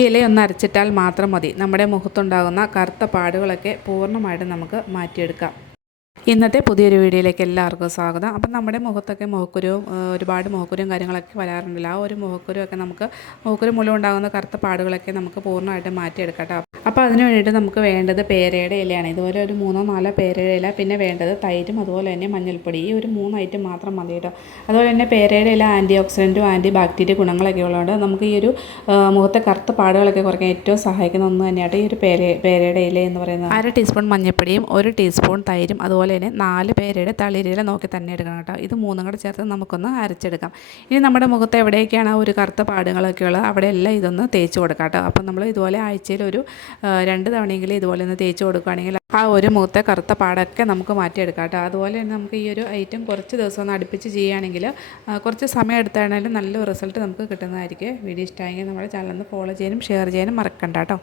ഈ ഇല ഒന്ന് അരച്ചിട്ടാൽ മാത്രം മതി നമ്മുടെ മുഖത്തുണ്ടാകുന്ന കറുത്ത പാടുകളൊക്കെ പൂർണ്ണമായിട്ടും നമുക്ക് മാറ്റിയെടുക്കാം. ഇന്നത്തെ പുതിയൊരു വീഡിയോയിലേക്ക് എല്ലാവർക്കും സ്വാഗതം. അപ്പം നമ്മുടെ മുഖത്തൊക്കെ മുഖക്കുരുവും ഒരുപാട് മുഖക്കുരുവും കാര്യങ്ങളൊക്കെ വരാറുണ്ടല്ലോ. ആ ഒരു മുഖക്കുരുവൊക്കെ മുഖക്കുരു മൂലം ഉണ്ടാകുന്ന കറുത്ത പാടുകളൊക്കെ നമുക്ക് പൂർണ്ണമായിട്ടും മാറ്റിയെടുക്കാം കേട്ടോ. അപ്പോൾ അതിന് വേണ്ടിയിട്ട് നമുക്ക് വേണ്ടത് പേരയുടെ ഇലയാണ്. ഇതുപോലെ ഒരു 3-4 പേരയുടെ ഇല, പിന്നെ വേണ്ടത് തൈരും അതുപോലെ തന്നെ മഞ്ഞൾപ്പൊടി. ഈ ഒരു 3 ഐറ്റം മാത്രം മതി കേട്ടോ. അതുപോലെ തന്നെ പേരയുടെ ഇല ആൻറ്റി ഓക്സിഡൻറ്റും ആൻറ്റി ബാക്ടീരിയ ഗുണങ്ങളൊക്കെ ഉള്ളതുകൊണ്ട് നമുക്ക് ഈ ഒരു മുഖത്തെ കറുത്ത പാടുകളൊക്കെ കുറയ്ക്കാൻ ഏറ്റവും സഹായിക്കുന്ന ഒന്ന് തന്നെയായിട്ട് ഈ ഒരു പേരയുടെ ഇല എന്ന് പറയുന്നത്. 1/2 ടീസ്പൂൺ മഞ്ഞൾപ്പൊടിയും 1 ടീസ്പൂൺ തൈരും അതുപോലെ തന്നെ 4 പേരയുടെ തളിരില നോക്കി തന്നെ എടുക്കണം കേട്ടോ. ഇത് 3 കൂടെ ചേർത്ത് നമുക്കൊന്ന് അരച്ചെടുക്കാം. ഇനി നമ്മുടെ മുഖത്ത് എവിടെയൊക്കെയാണ് ആ ഒരു കറുത്ത പാടുകളൊക്കെ ഉള്ളത് അവിടെയെല്ലാം ഇതൊന്ന് തേച്ച് കൊടുക്കാം കേട്ടോ. അപ്പം നമ്മൾ ഇതുപോലെ ആഴ്ചയിൽ ഒരു 2 തവണയെങ്കിലും ഇതുപോലെ ഒന്ന് തേച്ച് കൊടുക്കുകയാണെങ്കിൽ ആ ഒരു മുഖത്തെ കറുത്ത പാടൊക്കെ നമുക്ക് മാറ്റിയെടുക്കാം കേട്ടോ. അതുപോലെ തന്നെ നമുക്ക് ഈ ഒരു ഐറ്റം കുറച്ച് ദിവസം ഒന്ന് അടുപ്പിച്ച് ചെയ്യുകയാണെങ്കിൽ കുറച്ച് സമയം എടുത്താണെങ്കിലും നല്ലൊരു റിസൾട്ട് നമുക്ക് കിട്ടുന്നതായിരിക്കും. വീഡിയോ ഇഷ്ടമായെങ്കിൽ നമ്മുടെ ചാനൽ ഒന്ന് ഫോളോ ചെയ്യാനും ഷെയർ ചെയ്യാനും മറക്കണ്ട കേട്ടോ.